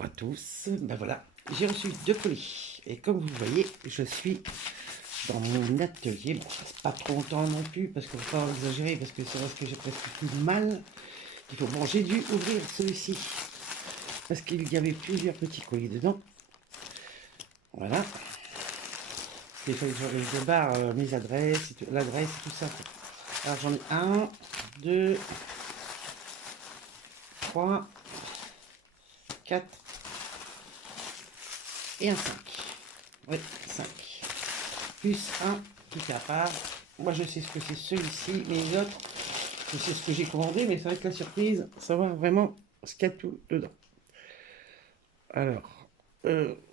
Bonjour à tous, ben voilà, j'ai reçu 2 colis et comme vous voyez, je suis dans mon atelier. Bon, ça passe pas trop longtemps non plus parce qu'on ne va pas exagérer parce que c'est vrai que j'ai presque tout mal. Bon, j'ai dû ouvrir celui-ci parce qu'il y avait plusieurs petits colis dedans. Voilà. Il fallait que je barre mes adresses, l'adresse, tout ça. Alors j'en ai 1, 2, 3, 4 et un 5. Oui, 5. Plus un qui est à part. Moi je sais ce que c'est celui-ci, mais les autres, je sais ce que j'ai commandé, mais c'est vrai que la surprise, savoir vraiment ce qu'il y a tout dedans. Alors,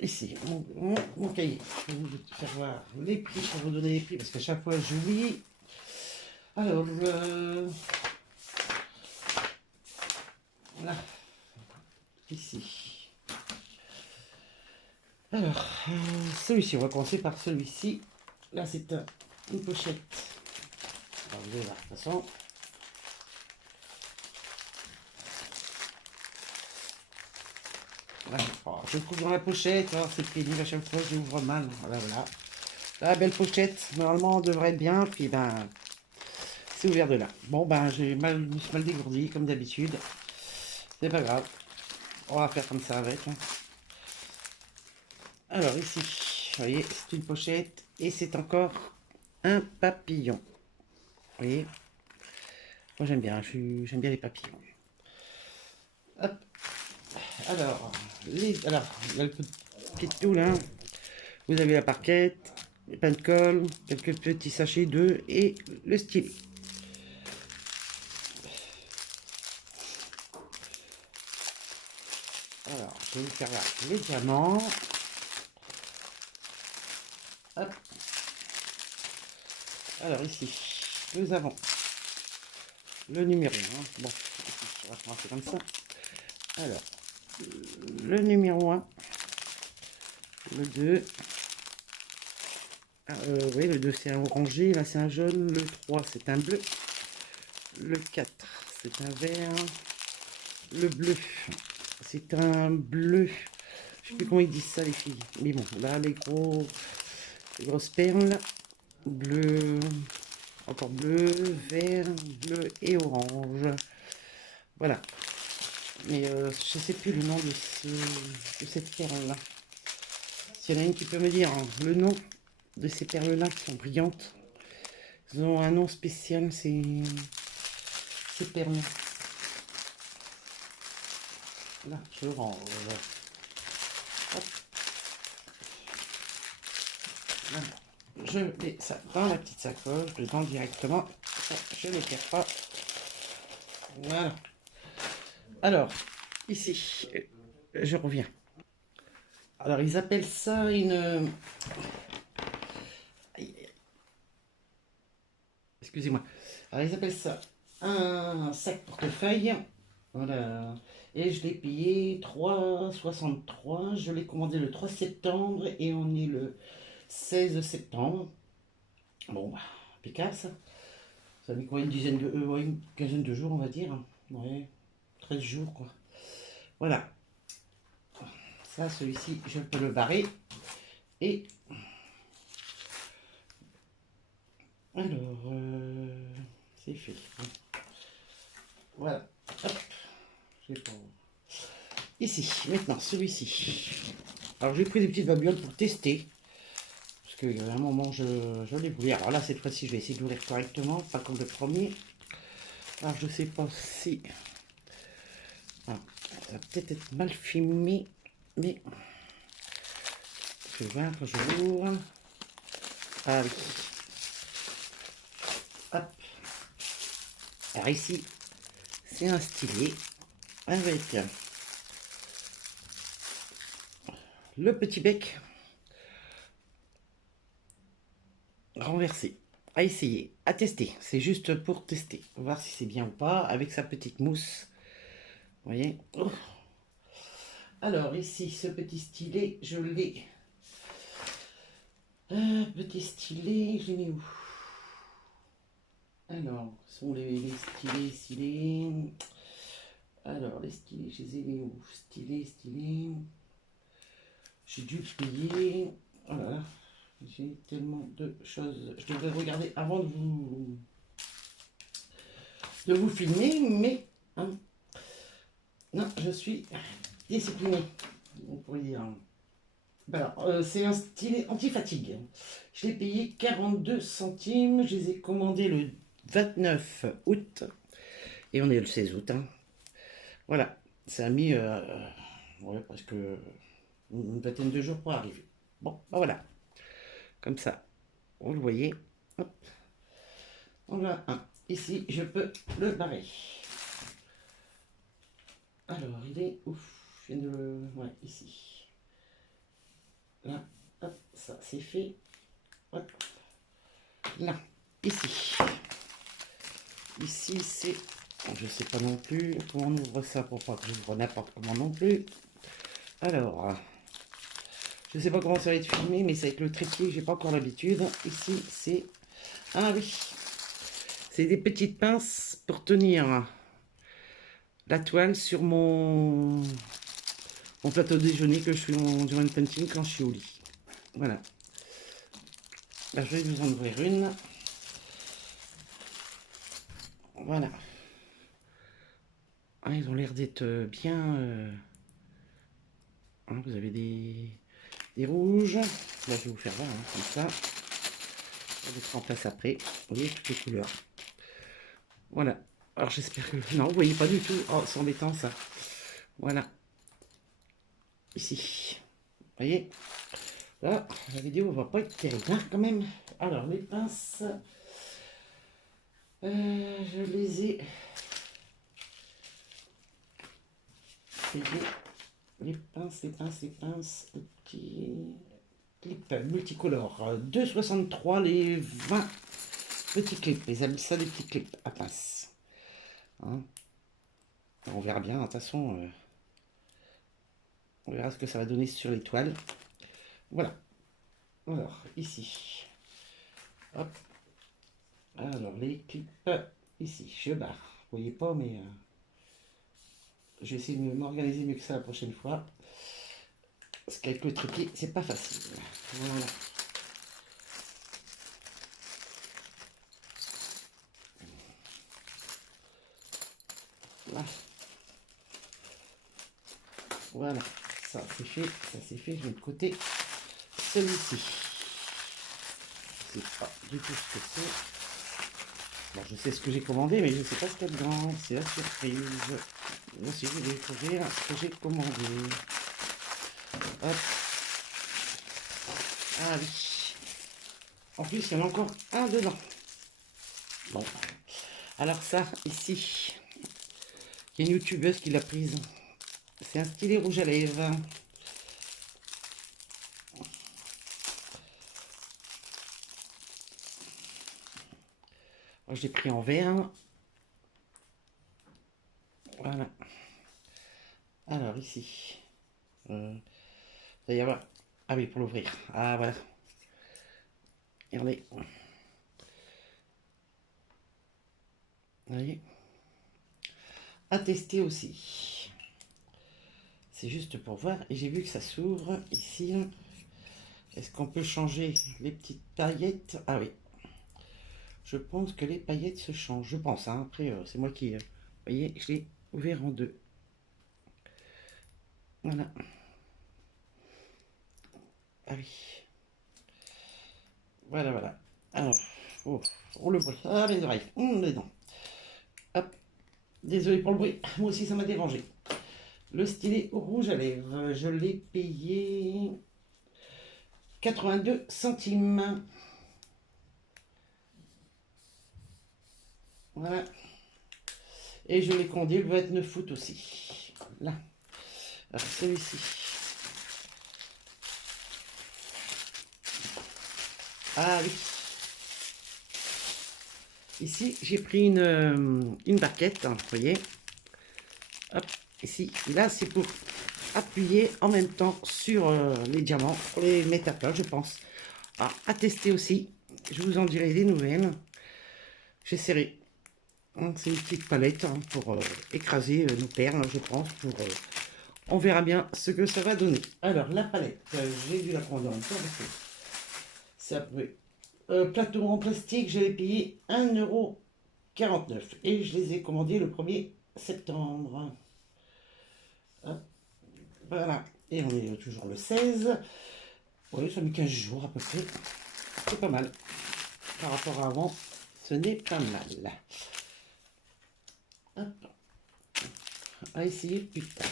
ici, mon cahier. Je vais vous faire voir les prix pour vous donner les prix, parce qu'à chaque fois j'oublie. Alors, là, ici. Alors, celui-ci, on va commencer par celui-ci. Là, c'est une pochette. Alors, vous allez voir, de toute façon. Voilà. Oh, je le trouve dans la pochette. Alors, c'est pénible à chaque fois, je l'ouvre mal. Voilà, voilà. La belle pochette, normalement, on devrait être bien. Puis, ben, c'est ouvert de là. Bon, ben, je me suis mal dégourdi, comme d'habitude. C'est pas grave. On va faire comme ça avec. Alors, ici, vous voyez, c'est une pochette. Et c'est encore un papillon. Vous voyez, moi j'aime bien, j'aime bien les papillons. Hop. Alors, il y a le petit tool, hein. Vous avez la parquette, les pains de colle, quelques petits sachets d'œufs et le stylo. Alors, je vais vous faire là les diamants. Hop. Alors ici, nous avons le numéro 1. Bon, ici, on va commencer comme ça. Alors, le numéro 1, le 2. Oui, le 2 c'est un orangé, là c'est un jaune, le 3 c'est un bleu, le 4 c'est un vert, le bleu c'est un bleu, je sais plus comment ils disent ça les filles, mais bon, là les grosses perles, bleu, encore bleu, vert, bleu et orange, voilà. Mais je sais plus le nom de cette perle là. S'il y en a une qui peut me dire hein, le nom de ces perles là qui sont brillantes. Ils ont un nom spécial, c'est perles. Là, je range. Hop. Voilà. Je mets ça dans la petite sacoche, dedans directement. Ça, je ne les perds pas. Voilà. Alors, ici, je reviens. Alors, ils appellent ça une... Excusez-moi. Alors, ils appellent ça un sac portefeuille. Voilà. Et je l'ai payé 3,63. Je l'ai commandé le 3 septembre et on est le 16 septembre. Bon, bah, impeccable ça. Ça met quoi, ouais, une quinzaine de jours, on va dire. Ouais, 13 jours, quoi. Voilà. Ça, celui-ci, je peux le barrer. Et alors, c'est fait. Voilà. Hop. Pas... Ici, maintenant, celui-ci. Alors, j'ai pris des petites babioles pour tester. Parce qu'il y a un moment, je l'ai voulu. Alors là, cette fois-ci, je vais essayer d'ouvrir correctement, pas comme le premier. Alors, je sais pas si... Ah, ça va peut-être être mal filmé, mais... Je vais voir quand je l'ouvre. Ah oui. Hop. Alors ici, c'est un stylet avec le petit bec renversé. À essayer, à tester. C'est juste pour tester. Voir si c'est bien ou pas avec sa petite mousse. Vous voyez. Oh. Alors ici, ce petit stylet, je l'ai. Petit stylet, je l'ai mis où? Alors, sont les stylets. Alors, les stylés, je les ai mis où? Stylés. J'ai dû payer. Oh là là, j'ai tellement de choses. Je devrais regarder avant de vous filmer, mais hein, non, je suis disciplinée. On pourrait dire. Alors, c'est un stylet anti-fatigue. Je l'ai payé 42 centimes. Je les ai commandés le 29 août. Et on est le 16 août. Hein. Voilà. Ça a mis ouais, presque une vingtaine de jours pour arriver. Bon, ben voilà. Comme ça. Vous le voyez. Hop. On a un. Ici, je peux le barrer. Alors, il est ouf. Je viens de le. Ouais, ici. Là, hop, ça c'est fait. Hop. Là, ici. Ici, c'est. Je sais pas non plus comment on ouvre ça pour pas que j'ouvre n'importe comment non plus. Alors, je sais pas comment ça va être filmé, mais c'est avec le trépied, j'ai pas encore l'habitude. Ici, c'est. Ah oui, c'est des petites pinces pour tenir la toile sur mon plateau déjeuner que je fais mon joint painting quand je suis au lit. Voilà. Là, je vais vous en ouvrir une. Voilà. Ah, ils ont l'air d'être bien. Hein, vous avez des rouges. Là, je vais vous faire voir, hein, comme ça. On va mettre en place après. Vous voyez toutes les couleurs. Voilà. Alors, j'espère que. Non, vous voyez pas du tout. Oh, c'est embêtant ça. Voilà. Ici. Vous voyez. Là, la vidéo va pas être terrible, hein, quand même. Alors, les pinces. Je les ai payées. Les pinces, les petits clips multicolores. 2,63 les 20 petits clips. Ils appellent ça des petits clips à pince. Hein, on verra bien, de toute façon. On verra ce que ça va donner sur les toiles. Voilà. Alors, ici. Hop. Alors, les clips. Ici, je barre. Vous voyez pas, mais je vais essayer de m'organiser mieux que ça la prochaine fois. Parce qu'avec le trépied, c'est pas facile. Voilà. Voilà. Voilà. Ça c'est fait. Ça c'est fait. Je mets de côté celui-ci. Je sais pas du tout ce que c'est. Bon, je sais ce que j'ai commandé, mais je ne sais pas ce qu'il y a dedans. C'est la surprise. Moi aussi, je vais découvrir ce que j'ai commandé. Hop. Ah oui. En plus, il y en a encore un dedans. Bon. Alors ça, ici, il y a une youtubeuse qui l'a prise. C'est un stylet rouge à lèvres. Je l'ai pris en vert. Voilà. Alors ici. D'ailleurs, ah oui, pour l'ouvrir. Ah voilà. Regardez. Vous voyez. À tester aussi. C'est juste pour voir. Et j'ai vu que ça s'ouvre ici. Est-ce qu'on peut changer les petites paillettes? Ah oui. Je pense que les paillettes se changent. Je pense. Hein. Après, c'est moi qui... vous voyez, je l'ai ouvert en deux. Voilà. Ah oui. Voilà, voilà. Alors, oh, le bruit. Ah, mes oreilles. Les dents. Hop. Désolé pour le bruit. Moi aussi, ça m'a dérangé. Le stylet rouge à lèvres, je l'ai payé 82 centimes. Voilà. Et je l'ai commandé le 29 août aussi. Là. Alors, celui-ci. Ah oui. Ici, j'ai pris une barquette, hein, vous voyez. Hop, ici. Là, c'est pour appuyer en même temps sur les diamants, pour les mettre à plat, je pense. Alors, à tester aussi. Je vous en dirai des nouvelles. J'essaierai C'est une petite palette hein, pour écraser nos perles, je pense. On verra bien ce que ça va donner. Alors, la palette, j'ai dû la prendre en même temps parce que c'est après. Plateau en plastique, je l'ai payé 1,49 € et je les ai commandés le 1er septembre. Hop, voilà. Et on est toujours le 16. Oui, ça met 15 jours à peu près. C'est pas mal. Par rapport à avant, ce n'est pas mal. Hop. À essayer plus tard.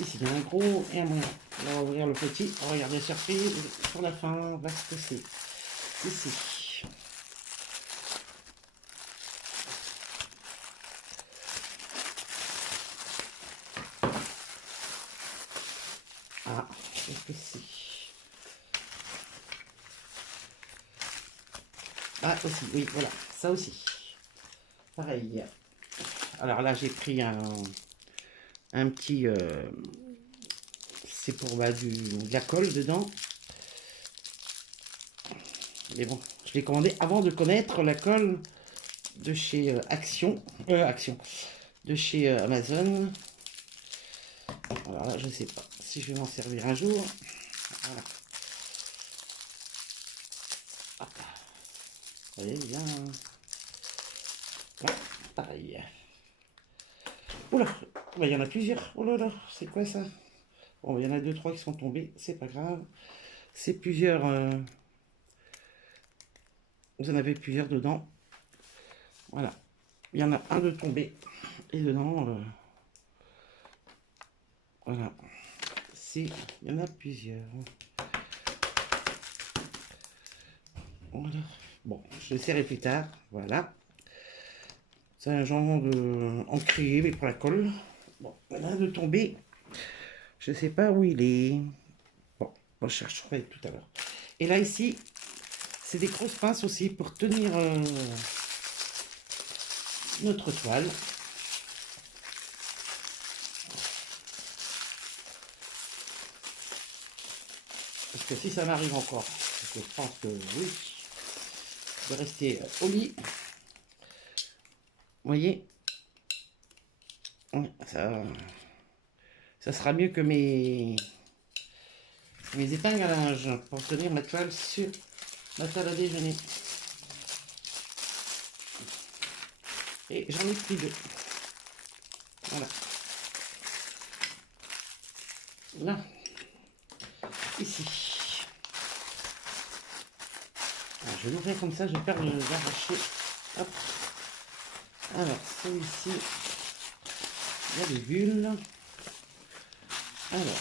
Ici, il y a un gros et un moyen. On va ouvrir le petit. Regardez, surprise. Pour la fin, on va ce que c'est. Ici. Ah, qu'est-ce que c'est? Ah, aussi, oui, voilà, ça aussi. Pareil. Alors là, j'ai pris un petit... c'est pour de la colle dedans. Mais bon, je l'ai commandé avant de connaître la colle de chez Action. De chez Amazon. Alors là, je ne sais pas si je vais m'en servir un jour. Voilà. Ah. Vous voyez bien. Là, pareil. Oula, il y en a plusieurs. Oh là là, c'est quoi ça? Bon, il y en a 2-3 qui sont tombés, c'est pas grave. C'est plusieurs. Vous en avez plusieurs dedans. Voilà. Il y en a un de tombé. Et dedans, voilà. Il y en a plusieurs. Voilà. Bon, je le serrai plus tard. Voilà. C'est un genre de encrier, mais pour la colle. Bon, il y en a un de tombé. Je sais pas où il est. Bon, je chercherai tout à l'heure. Et là, ici, c'est des grosses pinces aussi pour tenir notre toile. Parce que si ça m'arrive encore, parce que je pense que oui, de rester au lit. Vous voyez, ça sera mieux que mes épingles à linge pour tenir ma toile sur ma table à déjeuner. Et j'en ai pris 2. Voilà. Là. Ici. Alors, je vais l'ouvrir comme ça, j'ai peur de l'arracher. Hop. Alors, celui-ci, il y a des bulles. Alors,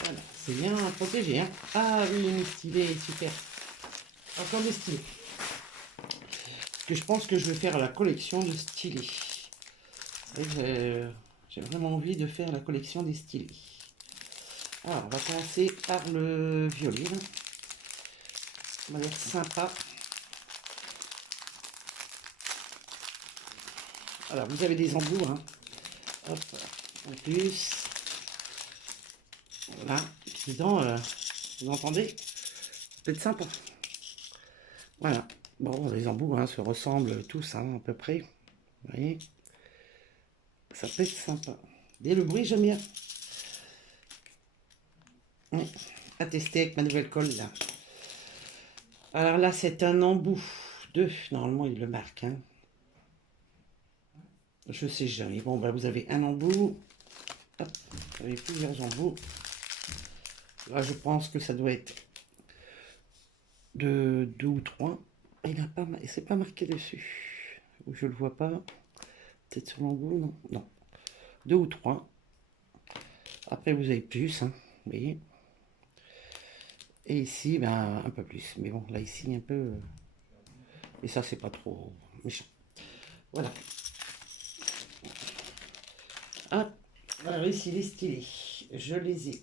voilà, c'est bien protégé. Hein. Ah oui, mes stylés, super. Encore des stylés. Parce que je pense que je vais faire la collection de stylés. J'ai vraiment envie de faire la collection des stylés. Alors, on va commencer par le violet. Là. Ça m'a l'air sympa. Alors, vous avez des embouts. Hein. Hop, en plus. Voilà. Dedans, vous entendez? C'est sympa. Voilà. Bon, les embouts hein, se ressemblent tous hein, à peu près. Vous voyez? Ça peut être sympa. Et le bruit, j'aime bien. À tester avec ma nouvelle colle là. Alors là, c'est un embout de... Normalement, il le marque. Hein. Je sais jamais. Bon, bah, vous avez un embout. Hop, vous avez plusieurs embouts. Là, je pense que ça doit être de 2 ou 3. Il n'a pas, c'est pas marqué dessus. Ou je le vois pas. Peut-être sur l'embout, non. Non. 2 ou 3. Après, vous avez plus. Hein. Vous voyez. Et ici, ben, un peu plus. Mais bon, là, ici, un peu... Et ça, c'est pas trop méchant. Voilà. Ah, alors ici, les stylés. Je les ai.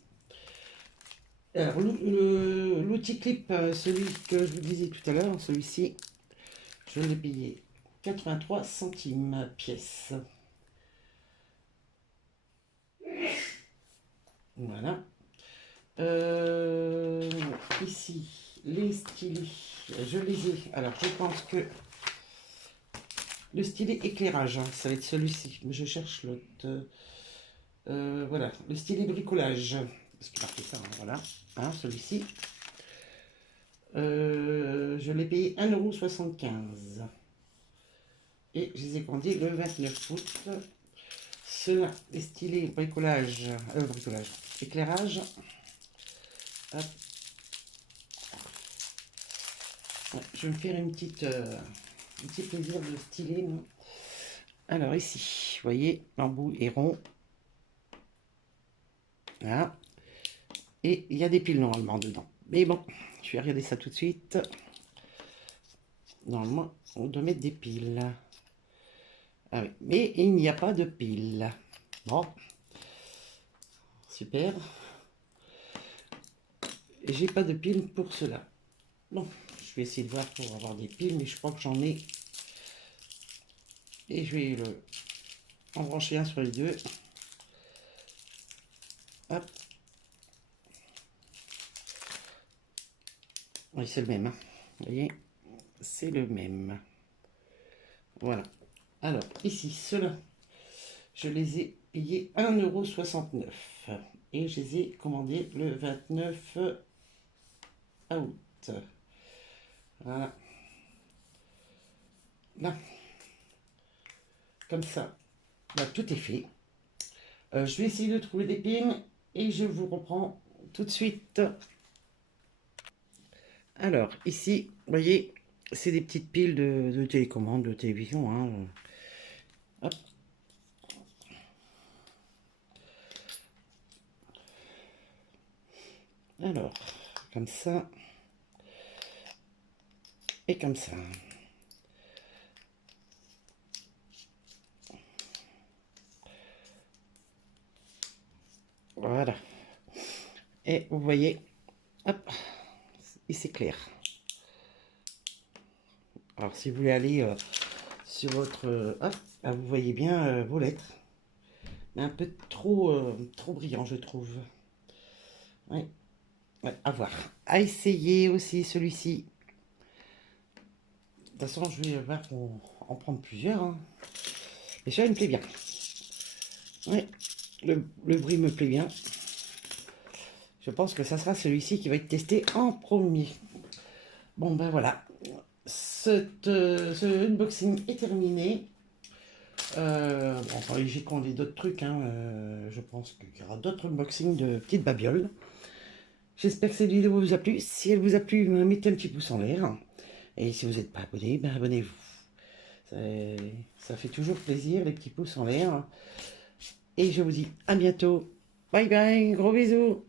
Alors, l'outil clip, celui que je vous disais tout à l'heure, celui-ci, je l'ai payé 83 centimes pièce. Voilà. Ici, les stylés, je les ai. Alors, je pense que le stylet éclairage, hein, ça va être celui-ci. Je cherche l'autre. Voilà, le stylet bricolage. Parce qu'il marqué ça, hein, voilà. Hein, celui-ci. Je l'ai payé 1,75 €. Et je les ai commandés le 29 août. Ceux-là, les stylés bricolage, éclairage. Hop. Ouais, je vais me faire un petit plaisir de styler. Moi. Alors ici, vous voyez, l'embout est rond. Voilà. Et il y a des piles normalement dedans. Mais bon, je vais regarder ça tout de suite. Normalement, on doit mettre des piles. Ah oui, mais il n'y a pas de piles. Bon, super. J'ai pas de piles pour cela. Bon, je vais essayer de voir pour avoir des piles, mais je crois que j'en ai. Et je vais en brancher un sur les deux. Hop. Oui, c'est le même. Hein. Vous voyez, c'est le même. Voilà. Alors, ici, ceux-là, je les ai payés 1,69 € et je les ai commandés le 29 août. Voilà. Là, comme ça, là, tout est fait. Je vais essayer de trouver des piles et je vous reprends tout de suite. Alors, ici, vous voyez, c'est des petites piles de télécommande, de télévision. Hein. Hop. Alors, comme ça. Et comme ça. Voilà. Et vous voyez, hop, il s'éclaire. Alors, si vous voulez aller sur votre... hop, là, vous voyez bien vos lettres. Mais un peu trop brillant, je trouve. Oui, ouais, à voir. À essayer aussi celui-ci. De toute façon, je vais voir pour en prendre plusieurs. Hein. Et ça, il me plaît bien. Oui, le bruit me plaît bien. Je pense que ça sera celui-ci qui va être testé en premier. Bon, ben voilà. Ce unboxing est terminé. Bon, enfin, j'ai commandé d'autres trucs. Hein. Je pense qu'il y aura d'autres unboxings de petites babioles. J'espère que cette vidéo vous a plu. Si elle vous a plu, mettez un petit pouce en l'air. Et si vous n'êtes pas abonné, ben abonnez-vous. Ça fait toujours plaisir, les petits pouces en l'air. Et je vous dis à bientôt. Bye bye, gros bisous.